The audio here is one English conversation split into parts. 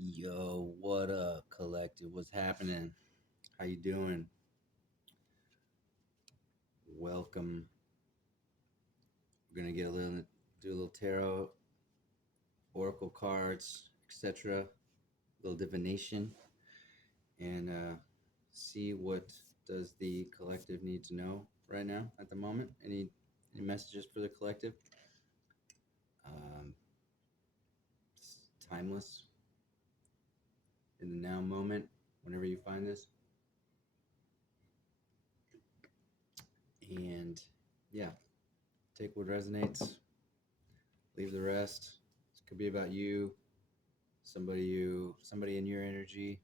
Yo, what up, collective? What's happening? How you doing? Welcome. We're gonna do a little tarot, oracle cards, etc. Little divination, and see what does the collective need to know right now at the moment. Any messages for the collective? It's timeless in the now moment. Whenever you find this, and yeah, take what resonates, leave the rest. This could be about you, somebody in your energy,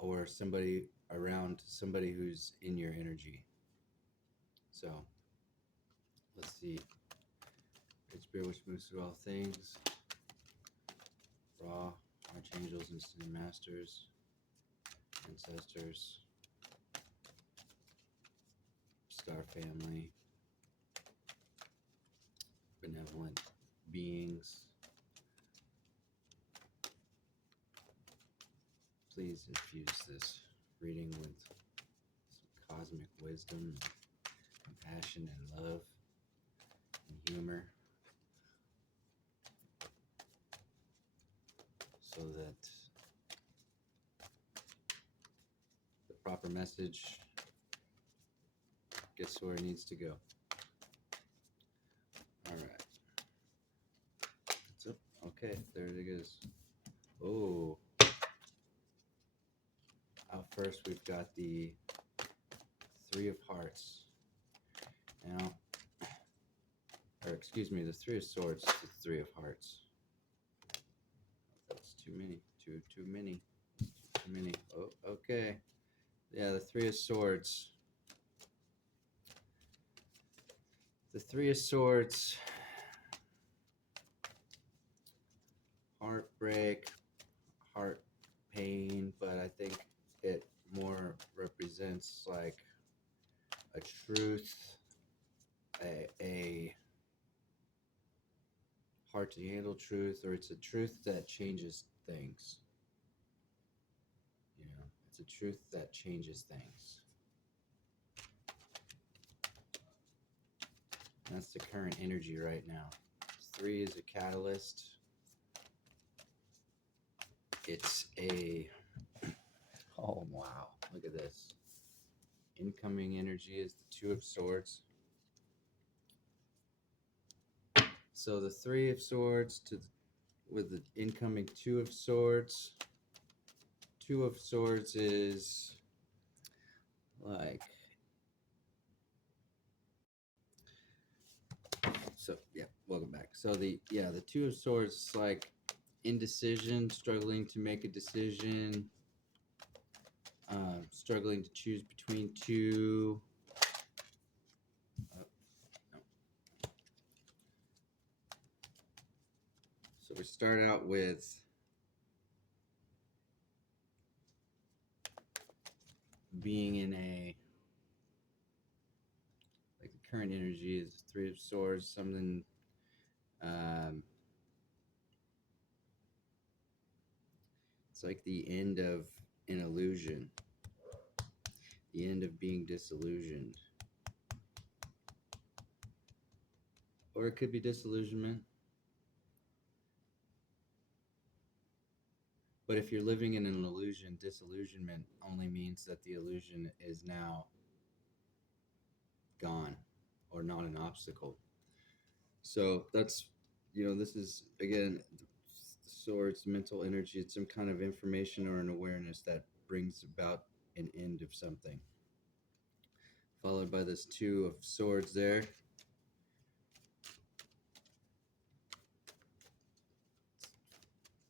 or somebody around somebody who's in your energy. So let's see. Great Spirit, which moves through all things. Raw, archangels, and masters, ancestors, star family, benevolent beings. Please infuse this reading with some cosmic wisdom, compassion, and love, and humor, so that the proper message gets to where it needs to go. All right. What's up? Okay, there it is. Oh, out first we've got the Three of Hearts. Now, or excuse me, the Three of Swords, the Three of Hearts. That's too many. Too many. Too many. Oh, okay. Yeah, the Three of Swords. The Three of Swords. Heartbreak, heart pain, but I think it more represents like a truth, a hard to handle truth, or it's a truth that changes things. You know, it's a truth that changes things. And that's the current energy right now. Three is a catalyst. It's a, oh wow, look at this. Incoming energy is the Two of Swords. So the Three of Swords with the incoming Two of Swords. Two of Swords is like, so yeah, welcome back. So the Two of Swords is like indecision, struggling to make a decision, struggling to choose between two. No. So we start out with being in a, like the current energy is Three of Swords, something it's like the end of an illusion, the end of being disillusioned. Or it could be disillusionment. But if you're living in an illusion, disillusionment only means that the illusion is now gone or not an obstacle. So that's, this is, again, swords, mental energy. It's some kind of information or an awareness that brings about an end of something. Followed by this Two of Swords there.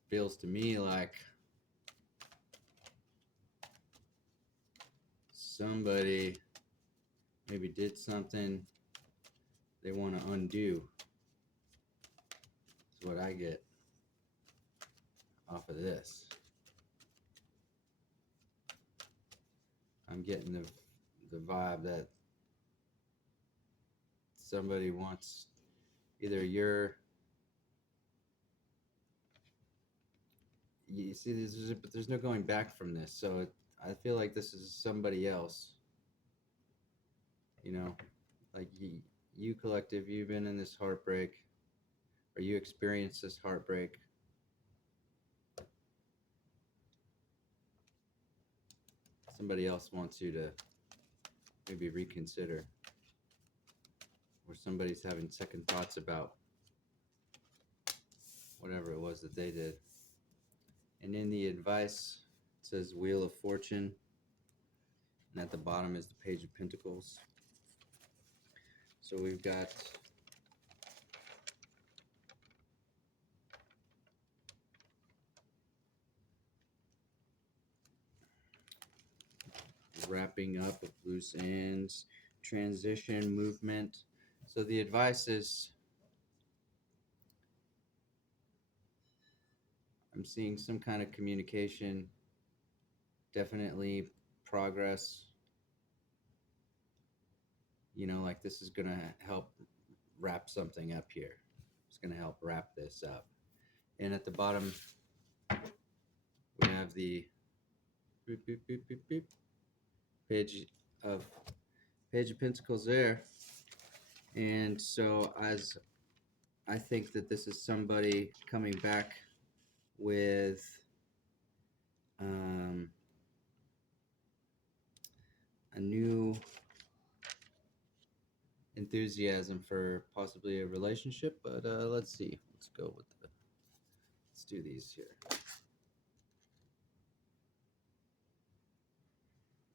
Feels to me like somebody maybe did something they want to undo. That's what I get off of this. I'm getting the vibe that somebody wants either your you see, but there's no going back from this. So I feel like this is somebody else. You know, like you collective, you've been in this heartbreak, or you experienced this heartbreak. Somebody else wants you to maybe reconsider, or somebody's having second thoughts about whatever it was that they did. And in the advice, it says Wheel of Fortune, and at the bottom is the Page of Pentacles. So we've got wrapping up of loose ends, transition, movement. So the advice is I'm seeing some kind of communication, definitely progress. You know, like this is going to help wrap something up here. It's going to help wrap this up. And at the bottom, we have the boop, boop, boop, boop, boop, page of Pentacles there. And so as I think that this is somebody coming back with a new enthusiasm for possibly a relationship, but let's see. Let's go with let's do these here.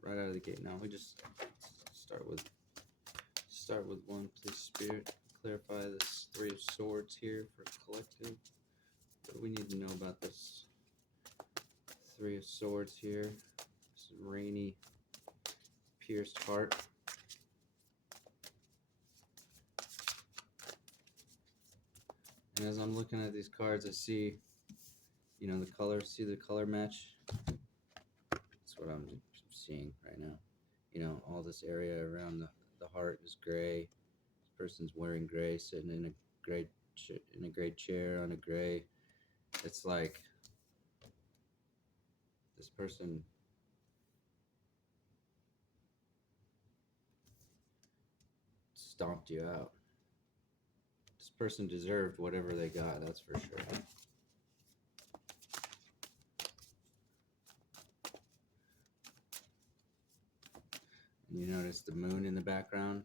Right out of the gate. Now we just start with one, please, Spirit. Clarify this Three of Swords here for collective. What do we need to know about this Three of Swords here? This rainy, pierced heart. And as I'm looking at these cards, I see, you know, the color. See the color match? That's what I'm seeing right now. You know, all this area around the heart is gray. This person's wearing gray, sitting in a gray chair on a gray. It's like this person stomped you out. This person deserved whatever they got, that's for sure. And you notice the moon in the background?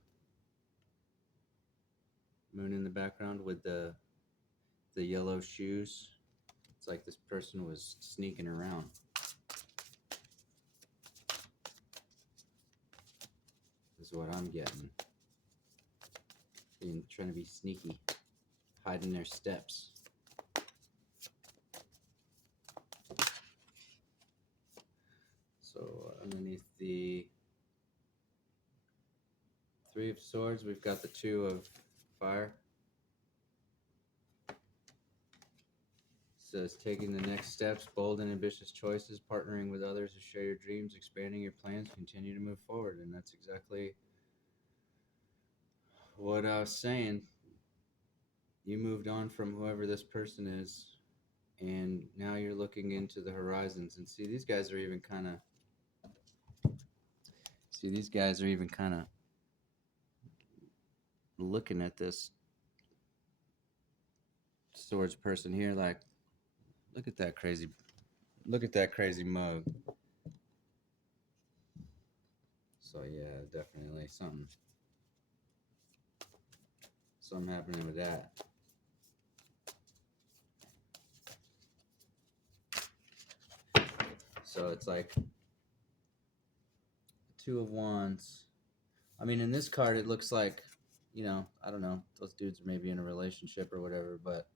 Moon in the background with the yellow shoes. It's like this person was sneaking around. This is what I'm getting. Trying to be sneaky, hiding their steps. So underneath the Three of Swords, we've got the Two of Fire. It says taking the next steps, bold and ambitious choices, partnering with others to share your dreams, expanding your plans, continue to move forward. And that's exactly what I was saying. You moved on from whoever this person is, and now you're looking into the horizons. And see, these guys are even kind of looking at this Swords person here like, look at that crazy mug. So yeah, definitely something happening with that. So it's like Two of Wands. I mean, in this card, it looks like, you know, I don't know, those dudes are maybe in a relationship or whatever, but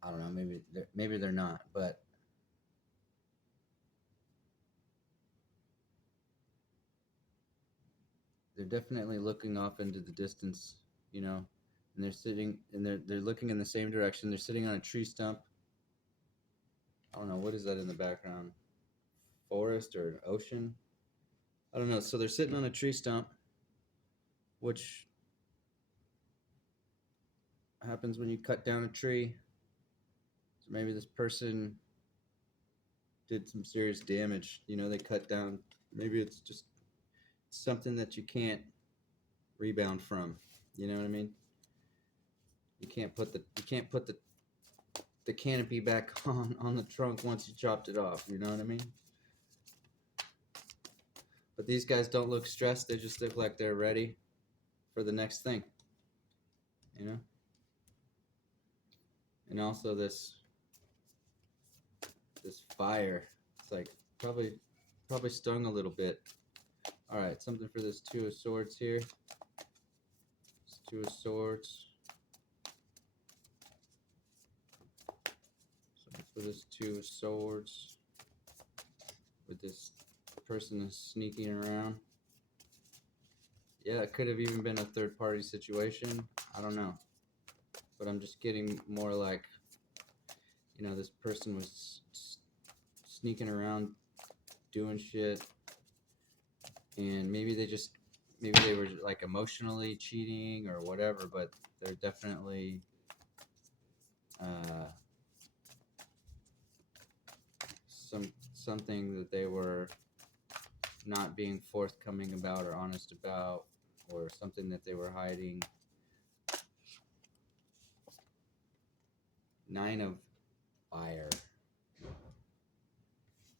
I don't know, maybe they're not, but they're definitely looking off into the distance, you know, and they're sitting and they're looking in the same direction. They're sitting on a tree stump. I don't know, what is that in the background? Forest or an ocean? I don't know. So they're sitting on a tree stump, which happens when you cut down a tree. So maybe this person did some serious damage. You know, they cut down. Maybe it's just something that you can't rebound from. You know what I mean? You can't put the canopy back on the trunk once you chopped it off. You know what I mean? But these guys don't look stressed. They just look like they're ready for the next thing. You know? And also this fire. It's like probably stung a little bit. All right, something for this Two of Swords here. This Two of Swords. Something for this Two of Swords. With this person is sneaking around. Yeah, it could have even been a third-party situation. I don't know. But I'm just getting more like, you know, this person was sneaking around doing shit. And maybe they were like emotionally cheating or whatever, but they're definitely something that they were not being forthcoming about or honest about, or something that they were hiding. Nine of Fire.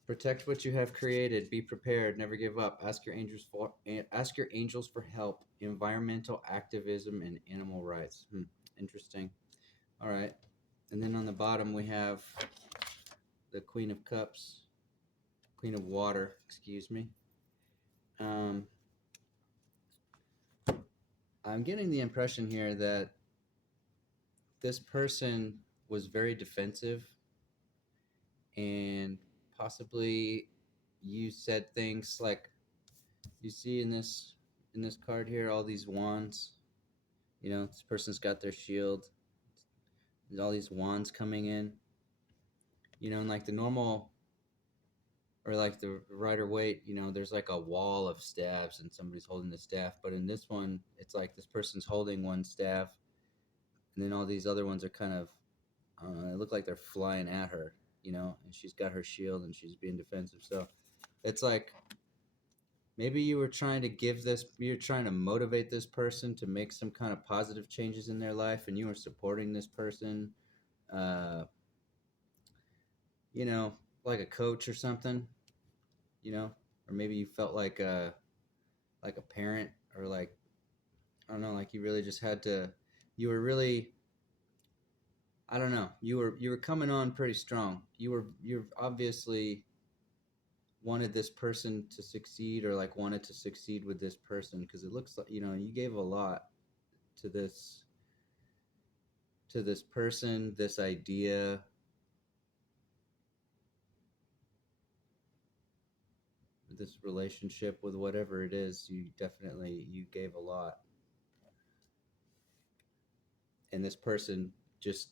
Protect what you have created. Be prepared. Never give up. Ask your angels for help. Environmental activism and animal rights. Interesting. All right. And then on the bottom we have the Queen of Cups. Queen of Water. Excuse me. I'm getting the impression here that this person was very defensive, and possibly you said things like, you see in this card here, all these wands. You know, this person's got their shield. There's all these wands coming in. You know, and like the normal, or like the Rider-Waite, you know, there's like a wall of staffs and somebody's holding the staff. But in this one, it's like this person's holding one staff, and then all these other ones are kind of, they look like they're flying at her, you know, and she's got her shield and she's being defensive. So it's like, maybe you're trying to motivate this person to make some kind of positive changes in their life, and you were supporting this person, you know, like a coach or something, you know, or maybe you felt like a parent, or like, I don't know, like you really just had to, you were really, I don't know, you were coming on pretty strong. You're obviously wanted this person to succeed, or like wanted to succeed with this person, because it looks like, you know, you gave a lot to this person, this idea. This relationship, with whatever it is, you gave a lot. And this person, just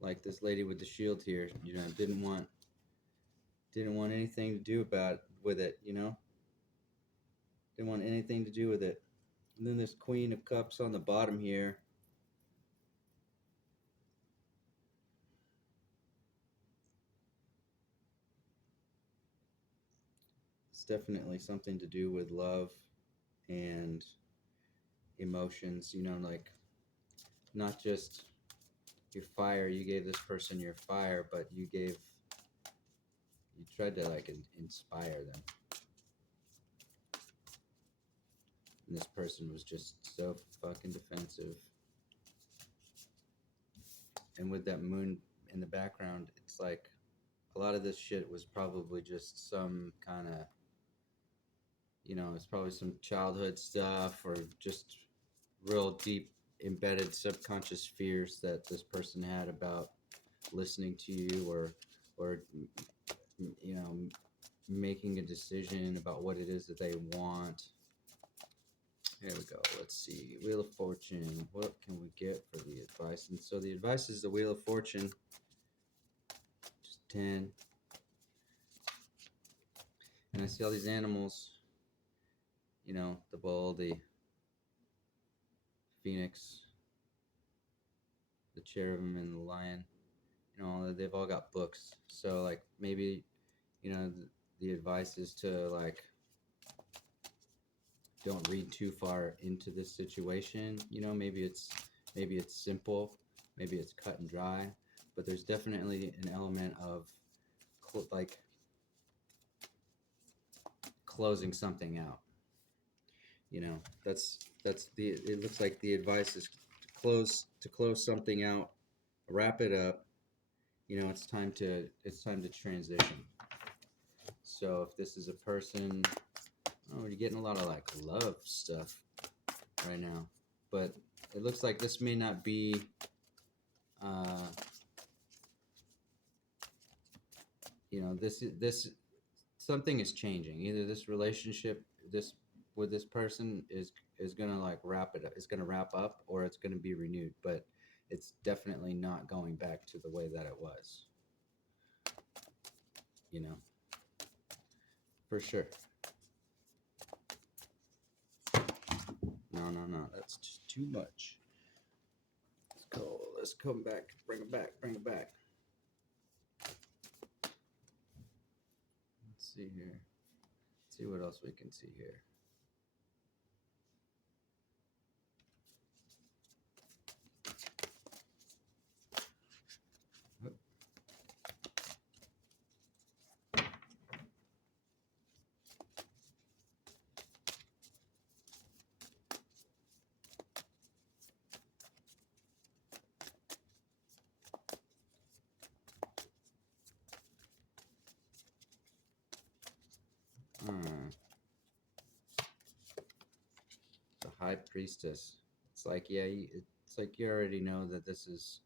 like this lady with the shield here, you know, didn't want anything to do with it, you know, didn't want anything to do with it. And then this Queen of Cups on the bottom here, it's definitely something to do with love and emotions, you know, like not just your fire. You gave this person your fire, but you tried to like inspire them. And this person was just so fucking defensive. And with that moon in the background, it's like a lot of this shit was probably just some kind of, you know, it's probably some childhood stuff, or just real deep embedded subconscious fears that this person had about listening to you, or you know, making a decision about what it is that they want. Here we go. Let's see. Wheel of Fortune. What can we get for the advice? And so the advice is the Wheel of Fortune. Just 10. And I see all these animals. You know, the bull, the phoenix, the cherubim, and the lion. You know, they've all got books. So like maybe You know, the advice is to like don't read too far into this situation. You know, maybe it's simple, maybe it's cut and dry, but there's definitely an element of like closing something out. You know, that's the it looks like the advice is to close something out, wrap it up. You know, it's time to transition. So if this is a person, oh, you're getting a lot of like love stuff right now, but it looks like this may not be uh, you know, this something is changing. Either this relationship this with this person is gonna like wrap it up. It's gonna wrap up, or it's gonna be renewed. But it's definitely not going back to the way that it was. You know, for sure. No, no, no. That's just too much. Let's go. Let's come back. Bring it back. Bring it back. Let's see here. Let's see what else we can see here. Hmm. The High Priestess. It's like, yeah, it's like you already know that this is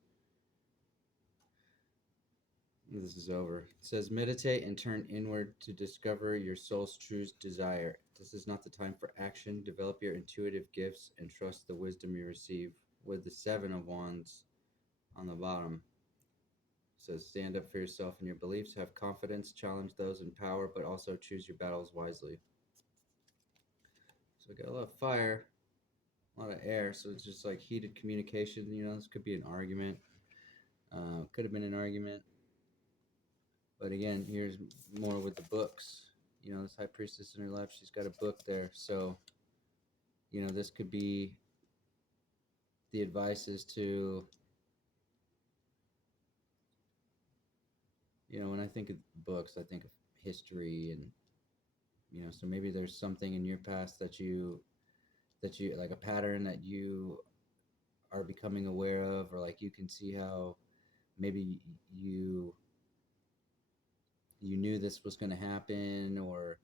over. It says, meditate and turn inward to discover your soul's true desire. This is not the time for action. Develop your intuitive gifts and trust the wisdom you receive. With the Seven of Wands on the bottom, it says, stand up for yourself and your beliefs. Have confidence. Challenge those in power, but also choose your battles wisely. So we got a lot of fire, a lot of air. So it's just like heated communication. You know, this could be an argument. Could have been an argument. But again, here's more with the books. You know, this High Priestess in her lap, she's got a book there. So, you know, this could be the advice is to, you know, when I think of books, I think of history and, you know, so maybe there's something in your past that you, like a pattern that you are becoming aware of, or like you can see how maybe you knew this was going to happen, or,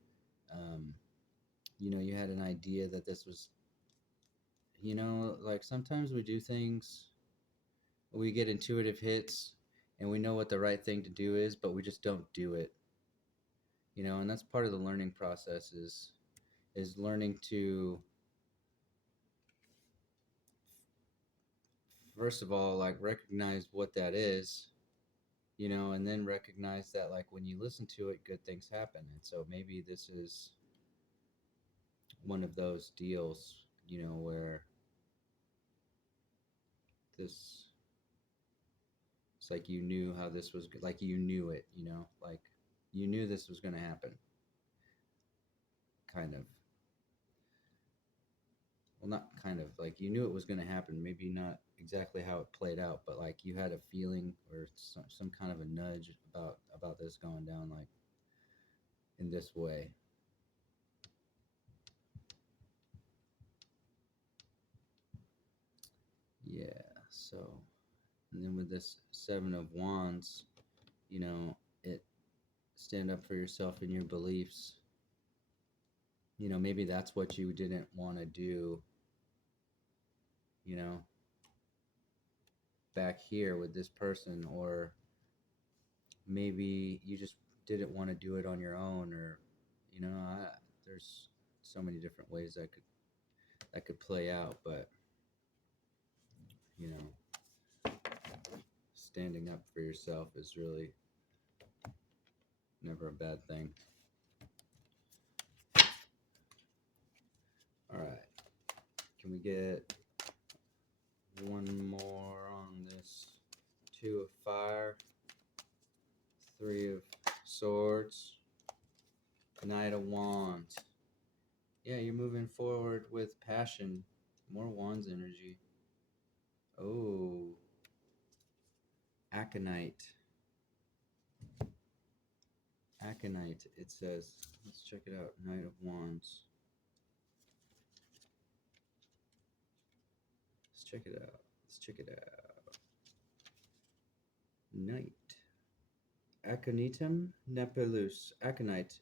um, you know, you had an idea that this was, you know, like sometimes we do things, we get intuitive hits and we know what the right thing to do is, but we just don't do it. You know, and that's part of the learning process is learning to first of all like recognize what that is, you know, and then recognize that like when you listen to it, good things happen. And so maybe this is one of those deals, you know, where this it's like you knew how this was like you knew it, you know, like you knew this was going to happen, kind of. Well, not kind of, like you knew it was going to happen, maybe not exactly how it played out, but like you had a feeling or some kind of a nudge about this going down like in this way. Yeah, so and then with this Seven of Wands, you know, it stand up for yourself and your beliefs. You know, maybe that's what you didn't want to do, you know, back here with this person, or maybe you just didn't want to do it on your own, or you know, there's so many different ways that could play out, but you know, standing up for yourself is really never a bad thing. All right, can we get one more on this? Two of Fire, Three of Swords. Knight of Wands. Yeah, you're moving forward with passion. More Wands energy. Oh, Aconite. Aconite, it says. Let's check it out. Knight of Wands. Let's check it out. Let's check it out. Knight. Aconitum nepalus. Aconite.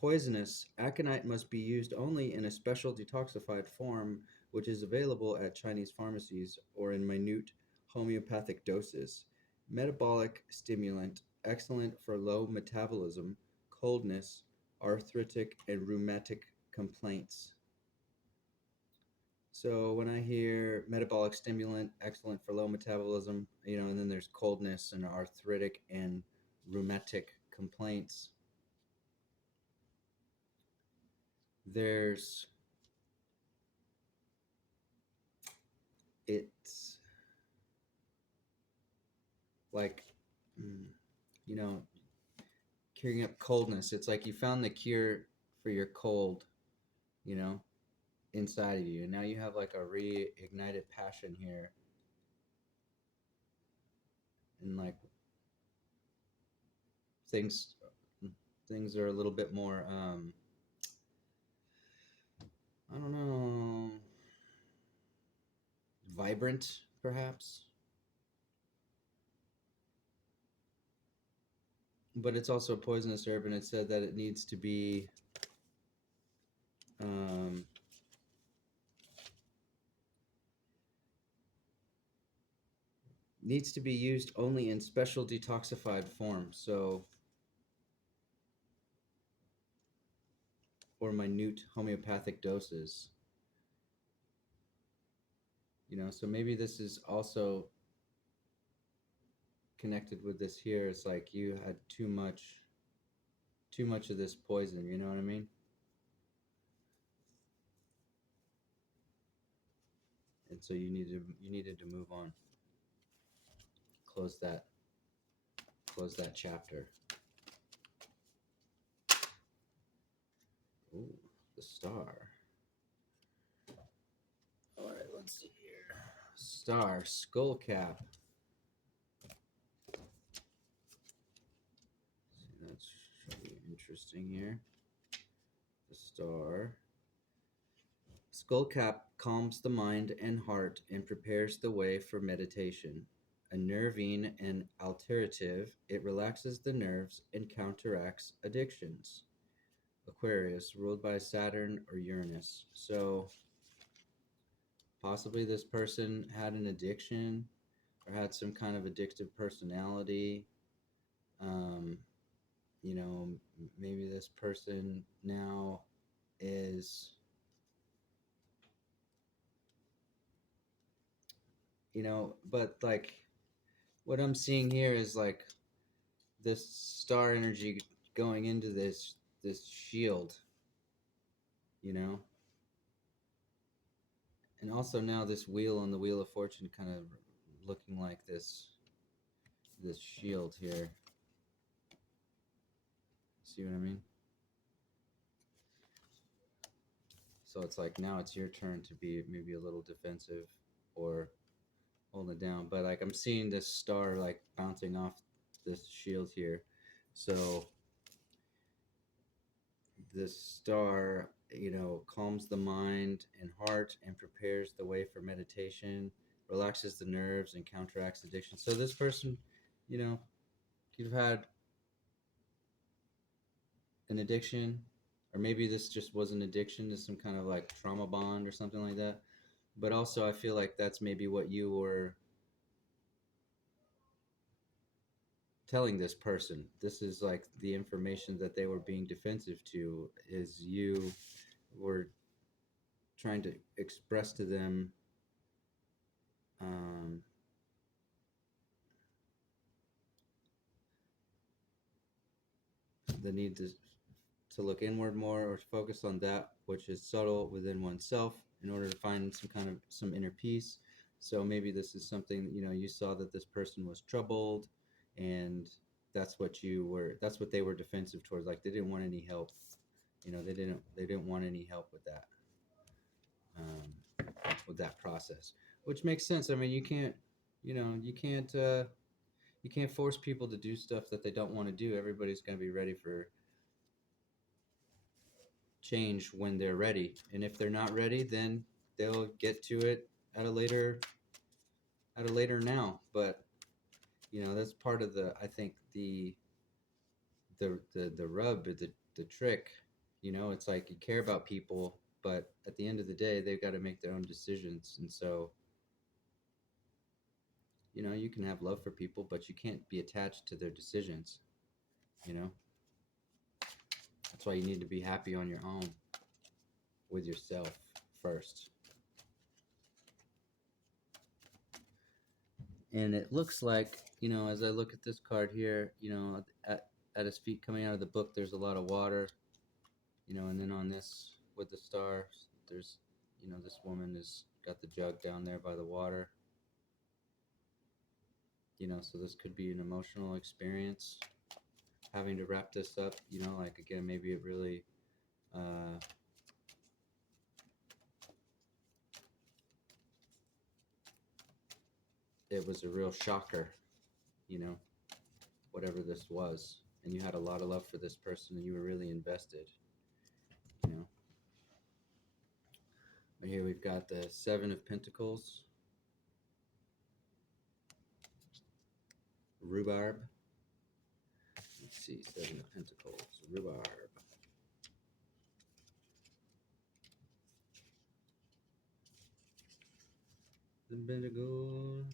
Poisonous. Aconite must be used only in a special detoxified form, which is available at Chinese pharmacies or in minute homeopathic doses. Metabolic stimulant. Excellent for low metabolism, coldness, arthritic, and rheumatic complaints. So when I hear metabolic stimulant, excellent for low metabolism, and then there's coldness and arthritic and rheumatic complaints. There's it's like you know curing up coldness. It's like you found the cure for your cold, you know, inside of you, and now you have like a reignited passion here, and like things things are a little bit more I don't know, vibrant perhaps, but it's also a poisonous herb, and it said that it needs to be um, needs to be used only in special detoxified form, so or minute homeopathic doses. So maybe this is also connected with this here. It's like you had too much of this poison, you know what I mean? And so you needed to move on. Close that chapter. Ooh, the star. All right, let's see here. Star, skull cap. That's really interesting here. The star. Skullcap calms the mind and heart and prepares the way for meditation. A nervine and alterative, it relaxes the nerves and counteracts addictions. Aquarius, ruled by Saturn or Uranus. So possibly this person had an addiction or had some kind of addictive personality. Um, maybe this person now is, but like what I'm seeing here is like this star energy going into this shield, you know? And also now this wheel on the Wheel of Fortune kind of looking like this shield here. See what I mean? So it's like now it's your turn to be maybe a little defensive or hold it down. But like I'm seeing this star like bouncing off this shield here. So this star, calms the mind and heart and prepares the way for meditation, relaxes the nerves and counteracts addiction. So this person, you know, you've had an addiction, or maybe this just was an addiction to some kind of like trauma bond or something like that. But also, I feel like that's maybe what you were telling this person. This is like the information that they were being defensive to, is you were trying to express to them um, the need to look inward more or focus on that which is subtle within oneself in order to find some inner peace. So maybe this is something, you saw that this person was troubled, and that's what they were defensive towards, like they didn't want any help. They didn't want any help with that process, which makes sense. I mean, you can't force people to do stuff that they don't want to do. Everybody's going to be ready for change when they're ready, and if they're not ready, then they'll get to it at a later now. But that's part of I think the rub, the trick. It's like you care about people, but at the end of the day, they've got to make their own decisions. And so, you can have love for people, but you can't be attached to their decisions. You know, that's why you need to be happy on your own with yourself first. And it looks like, as I look at this card here, at his feet coming out of the book, there's a lot of water, and then on this with the stars, there's, this woman has got the jug down there by the water. So this could be an emotional experience having to wrap this up, like again, maybe it really, it was a real shocker, whatever this was. And you had a lot of love for this person and you were really invested, you know. But here we've got the Seven of Pentacles, rhubarb. Let's see, Seven of Pentacles, rhubarb. The Pentacles.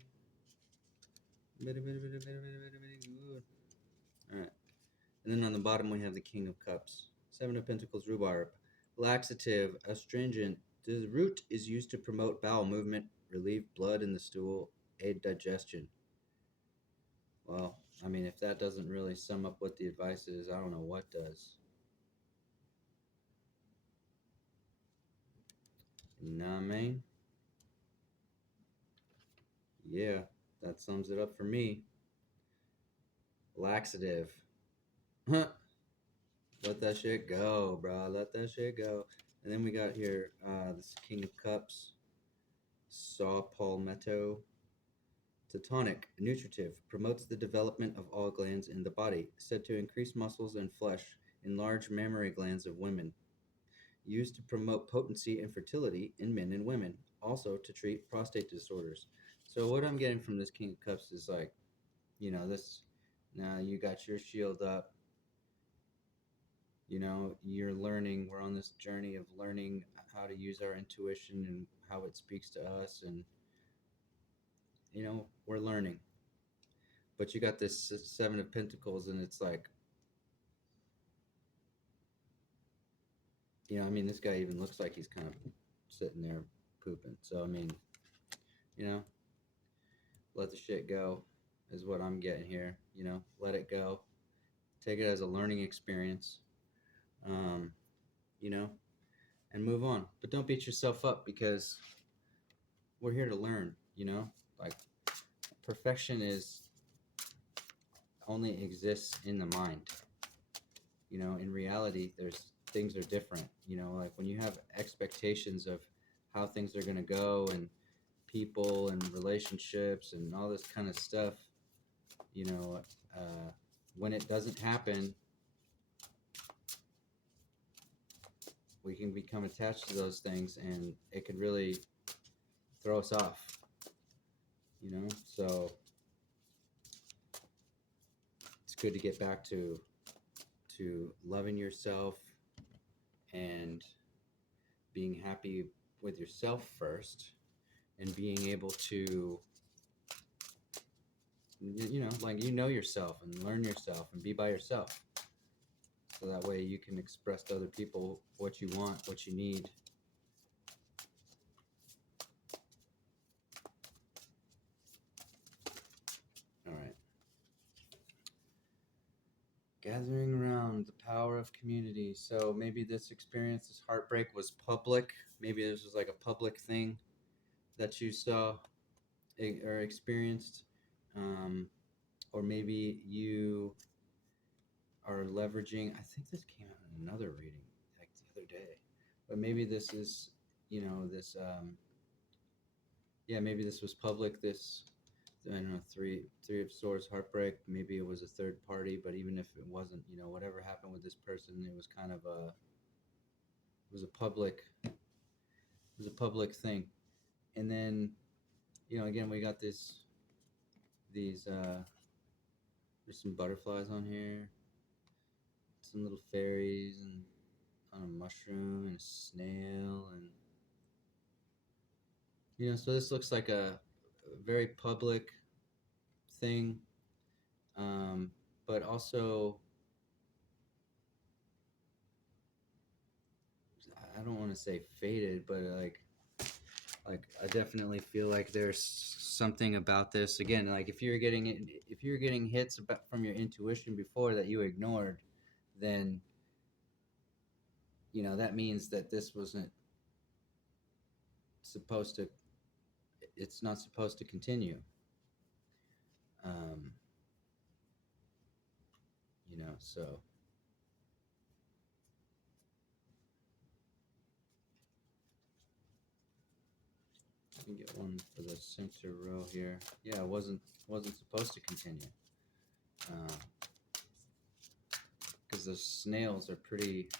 Very, very, very, very, very, very good. All right. And then on the bottom we have the King of Cups. Seven of Pentacles, rhubarb. Laxative, astringent. The root is used to promote bowel movement, relieve blood in the stool, aid digestion. Well, I mean, if that doesn't really sum up what the advice is, I don't know what does. You know what I mean? Yeah, that sums it up for me. Laxative. Let that shit go, bro. Let that shit go. And then we got here this King of Cups, saw palmetto. It's a tonic, nutritive, promotes the development of all glands in the body, said to increase muscles and flesh, enlarge mammary glands of women. Used to promote potency and fertility in men and women, also to treat prostate disorders. So what I'm getting from this King of Cups is like, this, now you got your shield up, you're learning, we're on this journey of learning how to use our intuition and how it speaks to us, and we're learning. But you got this Seven of Pentacles, and it's like, I mean, this guy even looks like he's kind of sitting there pooping. So, I mean, let the shit go is what I'm getting here. Let it go. Take it as a learning experience, and move on. But don't beat yourself up, because we're here to learn, like perfection only exists in the mind. In reality, things are different. Like when you have expectations of how things are going to go, and people and relationships and all this kind of stuff, when it doesn't happen, we can become attached to those things, and it could really throw us off. So it's good to get back to loving yourself and being happy with yourself first, and being able to like yourself and learn yourself and be by yourself, so that way you can express to other people what you want, what you need. All right. Gathering around the power of community. So maybe this experience, this heartbreak, was public. Maybe this was like a public thing that you saw or experienced. Or maybe you are leveraging, I think this came out in another reading. I okay, but maybe this is, this yeah, maybe this was public. This, I don't know, three of swords, heartbreak. Maybe it was a third party, but even if it wasn't, whatever happened with this person, it was kind of it was a public, thing. And then, again, we got these there's some butterflies on here, some little fairies, and on a mushroom and a snail, and so this looks like a very public thing, but also, I don't want to say faded, but like I definitely feel like there's something about this. Again, like if you're getting hits from your intuition before that you ignored, then that means that this wasn't supposed to. It's not supposed to continue. Um, so let me get one for the center row here. Yeah, it wasn't supposed to continue. Because the snails are pretty.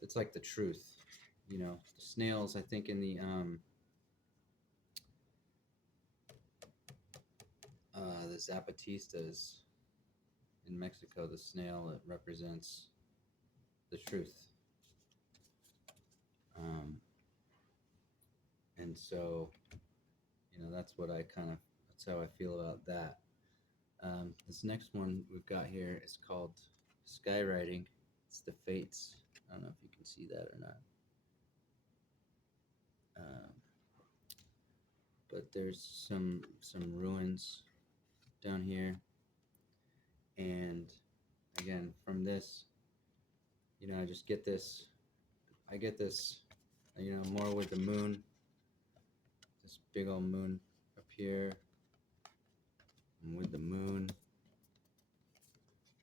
It's like the truth, the snails. I think in the Zapatistas in Mexico, the snail, it represents the truth. And so, that's how I feel about that. This next one we've got here is called Skywriting. It's the Fates. I don't know if you can see that or not. But there's some ruins down here, and again, from this, I just get this. I get this, more with the moon. This big old moon up here, and with the moon,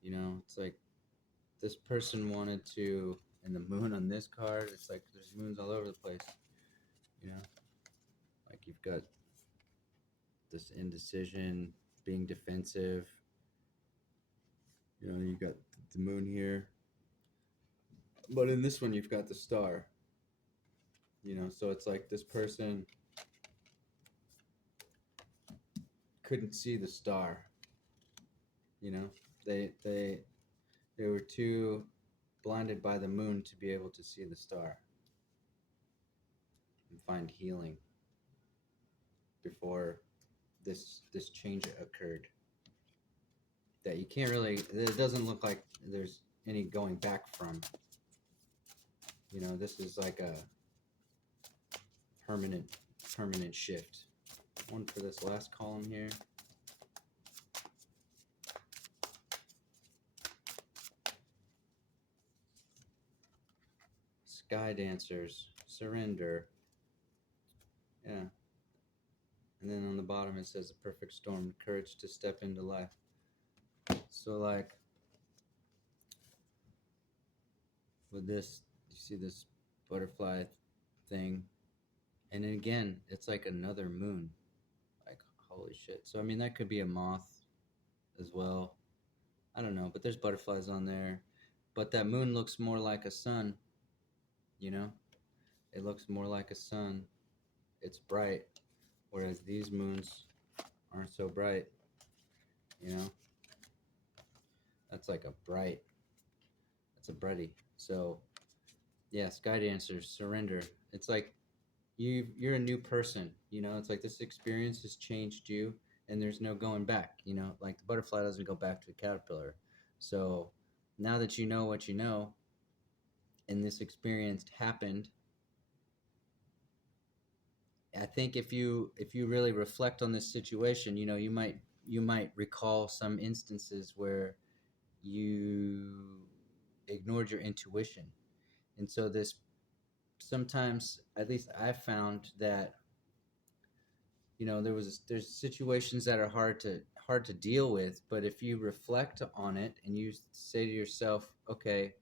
it's like this person wanted to, and the moon on this card. It's like there's moons all over the place, like you've got this indecision, being defensive. You got the moon here, but in this one you've got the star. So it's like this person couldn't see the star. They were too blinded by the moon to be able to see the star and find healing before this change occurred. That you can't really. It doesn't look like there's any going back from. This is like a permanent shift. One for this last column here. Sky Dancers, surrender. Yeah. And then on the bottom it says a perfect storm, courage to step into life. So like with this, you see this butterfly thing, and then again, it's like another moon. Like, holy shit. So I mean, that could be a moth as well. I don't know, but there's butterflies on there. But that moon looks more like a sun, It looks more like a sun. It's bright, whereas these moons aren't so bright, That's like a bright, that's a brighty. So, yeah, Sky Dancers, surrender. It's like you're a new person, It's like this experience has changed you, and there's no going back, Like the butterfly doesn't go back to the caterpillar. So now that you know what you know, and this experience happened, I think if you really reflect on this situation, you might recall some instances where you ignored your intuition. And so this, sometimes, at least I found that there's situations that are hard to deal with, but if you reflect on it and you say to yourself, okay,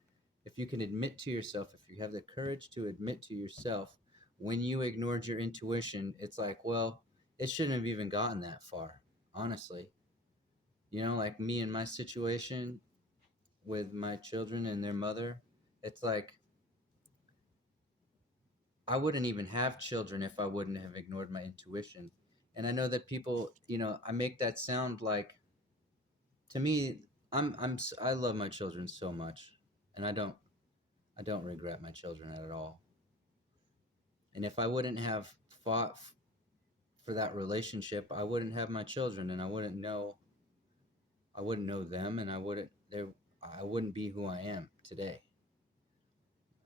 if you can admit to yourself, if you have the courage to admit to yourself when you ignored your intuition, it's like, well, it shouldn't have even gotten that far, honestly. You know, like me and my situation with my children and their mother, it's like I wouldn't even have children if I wouldn't have ignored my intuition. And I know that people, I make that sound like, to me, I love my children so much, and I don't regret my children at all. And if I wouldn't have fought for that relationship, I wouldn't have my children, and I wouldn't know them, and I wouldn't be who I am today.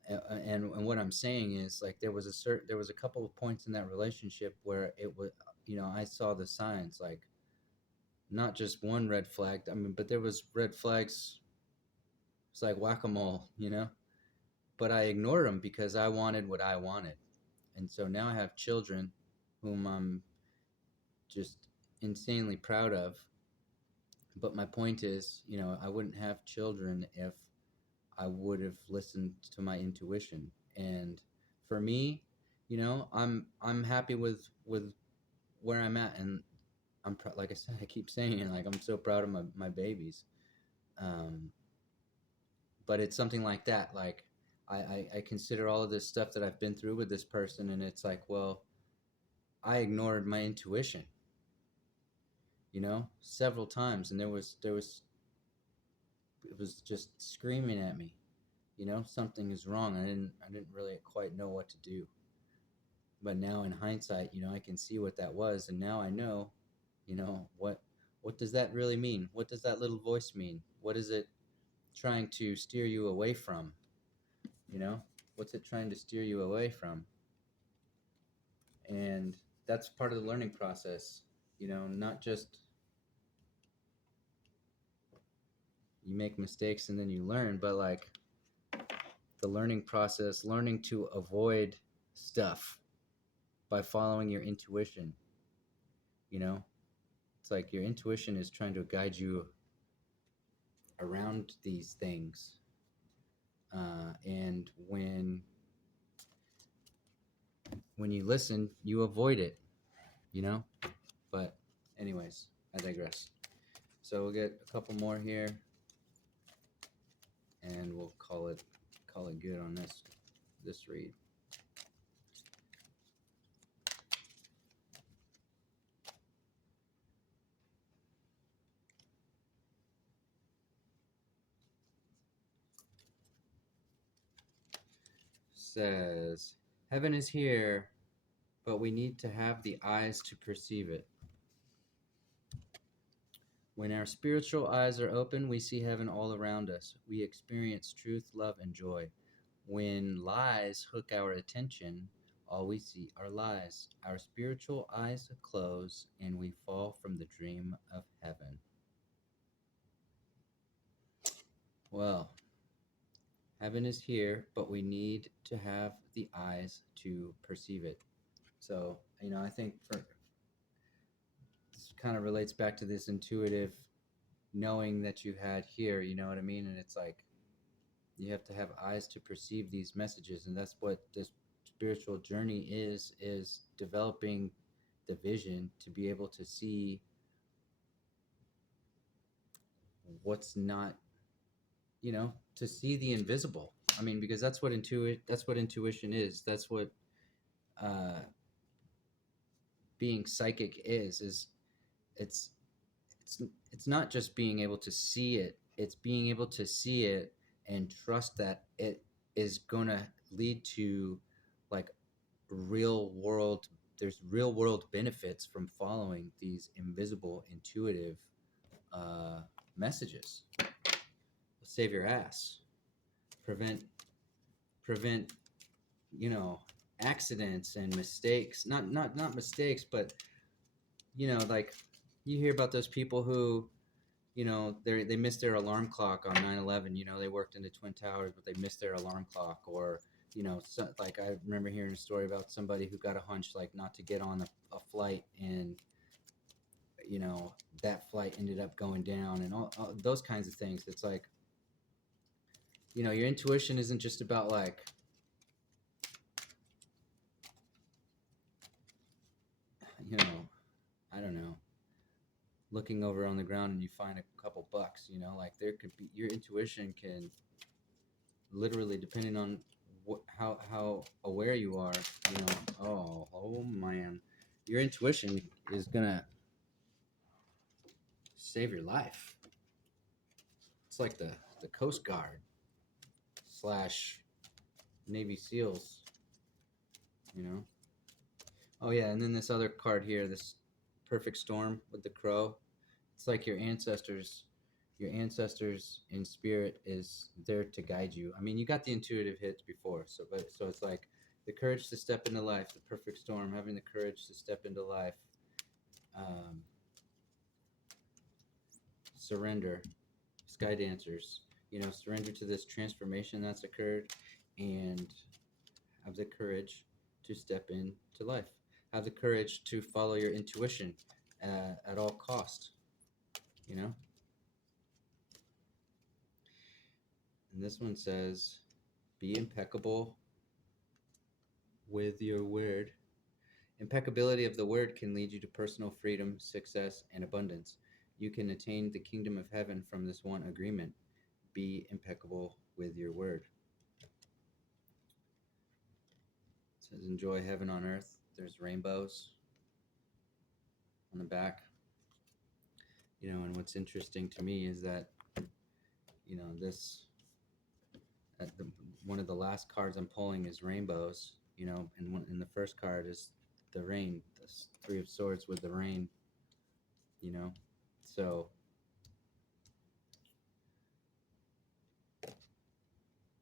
And what I'm saying is, like, there was a couple of points in that relationship where it was, I saw the signs, like, not just one red flag. I mean, but there was red flags. It's like whack-a-mole, but I ignored them because I wanted what I wanted. And so now I have children whom I'm just insanely proud of. But my point is, I wouldn't have children if I would have listened to my intuition. And for me, I'm happy with where I'm at, and like I said, I keep saying it, like, I'm so proud of my babies. Um, but it's something like that. Like, I consider all of this stuff that I've been through with this person, and it's like, well, I ignored my intuition, several times, and it was just screaming at me, something is wrong. I didn't really quite know what to do. But now in hindsight, I can see what that was, and now I know, what does that really mean? What does that little voice mean? What is it trying to steer you away from? You know, what's it trying to steer you away from? And that's part of the learning process. Not just you make mistakes and then you learn, but like the learning process, learning to avoid stuff by following your intuition. You know, it's like your intuition is trying to guide you around these things. And when you listen, you avoid it, you know? But anyways, I digress. So we'll get a couple more here, and we'll call it good on this read. Says, heaven is here, but we need to have the eyes to perceive it. When our spiritual eyes are open, we see heaven all around us. We experience truth, love, and joy. When lies hook our attention, all we see are lies. Our spiritual eyes close, and we fall from the dream of heaven. Well, heaven is here, but we need to have the eyes to perceive it. So, I think this kind of relates back to this intuitive knowing that you had here, you know what I mean? And it's like you have to have eyes to perceive these messages, and that's what this spiritual journey is developing the vision to be able to see what's not, to see the invisible. I mean, because that's what intuition is. That's what being psychic is it's it's not just being able to see it, it's being able to see it and trust that it is going to lead to, like, there's real world benefits from following these invisible intuitive messages. Save your ass, prevent accidents and mistakes, not mistakes, but like, you hear about those people who, they missed their alarm clock on 9/11. They worked in the Twin Towers, but they missed their alarm clock. Or, like, I remember hearing a story about somebody who got a hunch, like, not to get on a flight, and that flight ended up going down, and all those kinds of things. It's like, you know, your intuition isn't just about like, you know, I don't know, looking over on the ground and you find a couple bucks, you know, like there could be, your intuition can literally, depending on how aware you are, you know, oh man, your intuition is gonna save your life. It's like the Coast Guard slash Navy SEALs, you know. Oh yeah, and then this other card here, this Perfect Storm with the crow. It's like your ancestors in spirit is there to guide you. I mean, you got the intuitive hits before, so it's like the courage to step into life, the perfect storm, having the courage to step into life, um, surrender, sky dancers, you know, surrender to this transformation that's occurred, and have the courage to step into life. Have the courage to follow your intuition at all cost, you know. And this one says, be impeccable with your word. Impeccability of the word can lead you to personal freedom, success, and abundance. You can attain the kingdom of heaven from this one agreement. Be impeccable with your word. It says, enjoy heaven on earth. There's rainbows on the back. You know, and what's interesting to me is that, you know, this, one of the last cards I'm pulling is rainbows, you know, and the first card is the rain, the Three of Swords with the rain, you know. So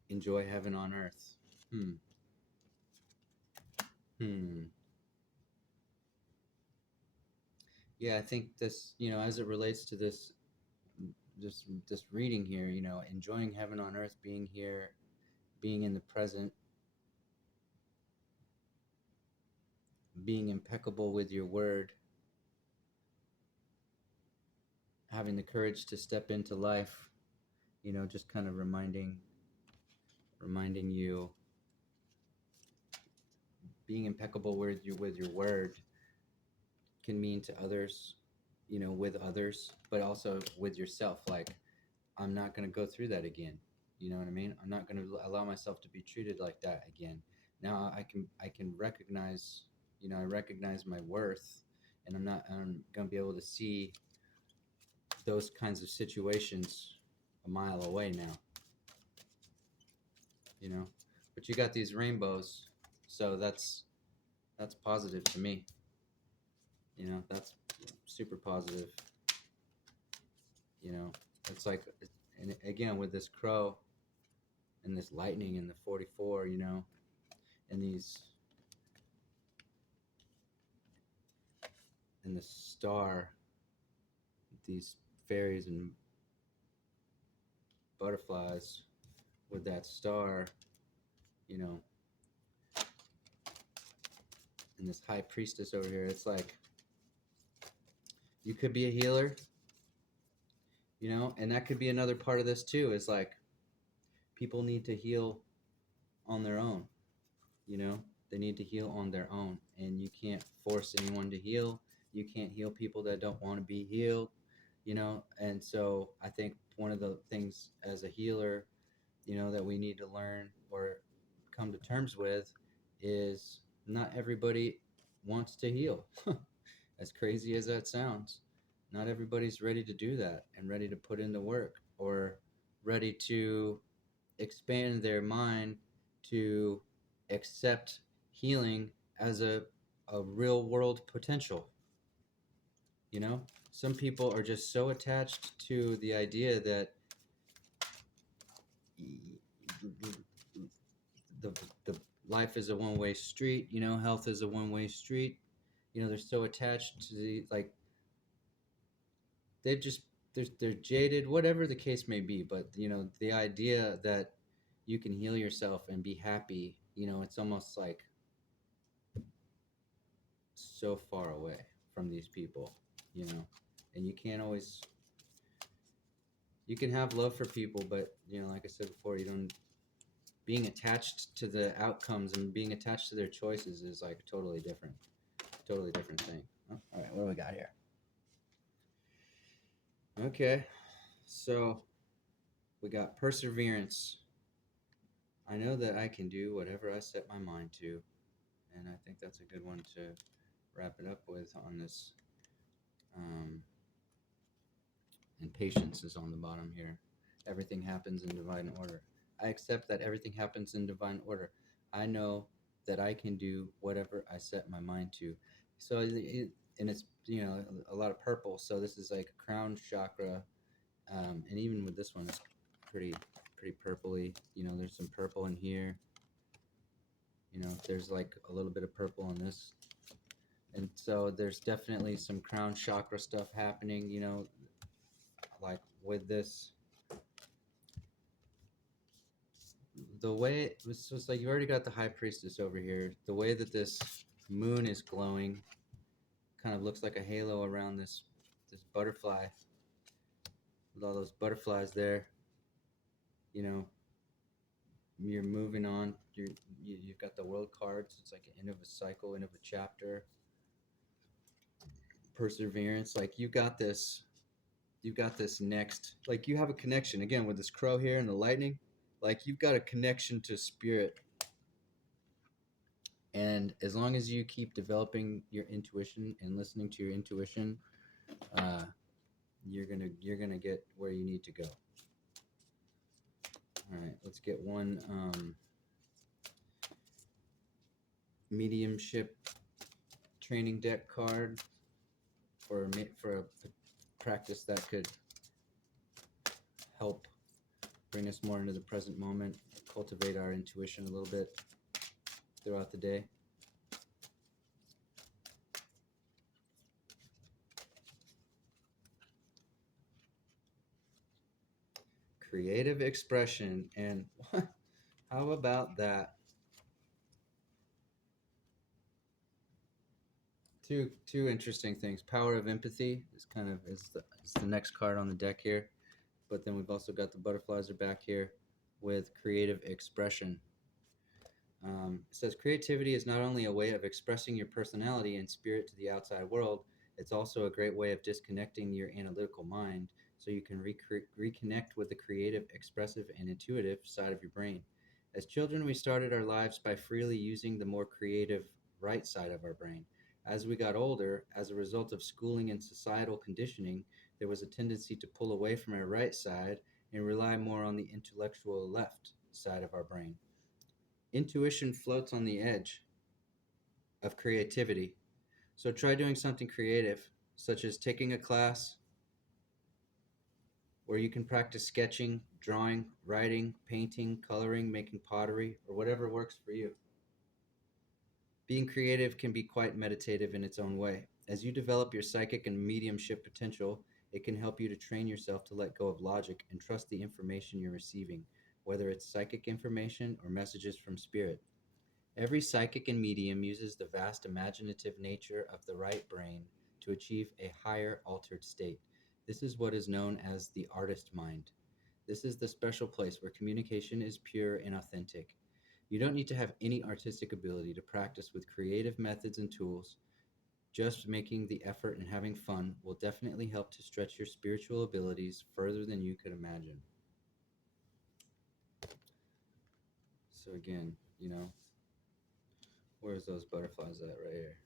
enjoy heaven on earth. Hmm. Yeah, I think this, you know, as it relates to this reading here, you know, enjoying heaven on earth, being here, being in the present, being impeccable with your word, having the courage to step into life, you know, just kind of reminding you, being impeccable with your word can mean to others, you know, with others, but also with yourself. Like, I'm not going to go through that again. You know what I mean? I'm not going to allow myself to be treated like that again. Now I can recognize, you know, I recognize my worth, and I'm going to be able to see those kinds of situations a mile away now. You know, but you got these rainbows, so that's positive to me. You know, that's super positive. You know, it's like, and again with this crow and this lightning and the 44, you know, and these, and the star, these fairies and butterflies with that star, you know, and this high priestess over here. It's like, you could be a healer, you know, and that could be another part of this too, is like, people need to heal on their own, you know. They need to heal on their own, and you can't force anyone to heal. You can't heal people that don't want to be healed, you know. And so I think one of the things as a healer, you know, that we need to learn or come to terms with is not everybody wants to heal. As crazy as that sounds, not everybody's ready to do that and ready to put in the work, or ready to expand their mind to accept healing as a real world potential. You know, some people are just so attached to the idea that the life is a one-way street, you know, health is a one-way street. You know, they're so attached to the, like, they've just, they're jaded, whatever the case may be. But you know, the idea that you can heal yourself and be happy, you know, it's almost like so far away from these people, you know. And you you can have love for people, but like I said before, you don't being attached to the outcomes and being attached to their choices is like totally different thing. Oh, all right, what do we got here? Okay, so we got perseverance. I know that I can do whatever I set my mind to, and I think that's a good one to wrap it up with on this. Um, and patience is on the bottom here. Everything happens in divine order. I accept that everything happens in divine order. I know that I can do whatever I set my mind to. So, and it's a lot of purple. So this is like crown chakra, and even with this one, it's pretty purpley. There's some purple in here. There's like a little bit of purple in this, and so there's definitely some crown chakra stuff happening. Like with this, the way it's just like you've already got the high priestess over here. The way that this moon is glowing kind of looks like a halo around this butterfly with all those butterflies there. You're moving on. You've got the world cards. It's like an end of a cycle, end of a chapter. Perseverance. Like you got this. You've got this next. Like you have a connection again with this crow here and the lightning. Like you've got a connection to spirit. And as long as you keep developing your intuition and listening to your intuition, you're gonna get where you need to go. All right, let's get one mediumship training deck card for a practice that could help bring us more into the present moment, cultivate our intuition a little bit throughout the day. Creative expression, and how about that? Two interesting things. Power of empathy is the next card on the deck here, but then we've also got the butterflies are back here with creative expression. It says creativity is not only a way of expressing your personality and spirit to the outside world, it's also a great way of disconnecting your analytical mind so you can reconnect with the creative, expressive, and intuitive side of your brain. As children, we started our lives by freely using the more creative right side of our brain. As we got older, as a result of schooling and societal conditioning, there was a tendency to pull away from our right side and rely more on the intellectual left side of our brain. Intuition floats on the edge of creativity. So try doing something creative, such as taking a class where you can practice sketching, drawing, writing, painting, coloring, making pottery, or whatever works for you. Being creative can be quite meditative in its own way. As you develop your psychic and mediumship potential, it can help you to train yourself to let go of logic and trust the information you're receiving, whether it's psychic information or messages from spirit. Every psychic and medium uses the vast imaginative nature of the right brain to achieve a higher altered state. This is what is known as the artist mind. This is the special place where communication is pure and authentic. You don't need to have any artistic ability to practice with creative methods and tools. Just making the effort and having fun will definitely help to stretch your spiritual abilities further than you could imagine. So again, where's those butterflies at right here?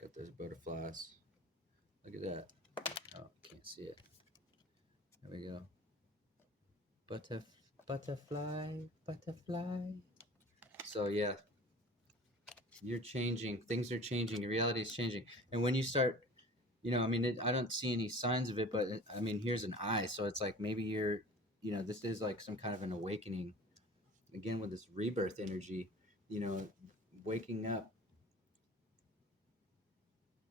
Got those butterflies. Look at that. Oh, can't see it. There we go. Butterfly. So yeah, you're changing. Things are changing. Your reality is changing. And when you start, I don't see any signs of it, but here's an eye. So it's like maybe you're, this is like some kind of an awakening. Again, with this rebirth energy, waking up,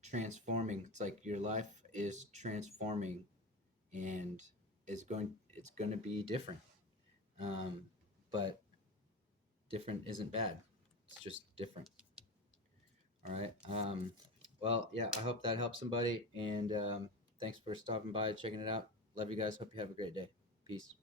transforming. It's like your life is transforming, and it's going to be different. But different isn't bad. It's just different. All right. Well, yeah, I hope that helps somebody. And Thanks for stopping by, checking it out. Love you guys. Hope you have a great day. Peace.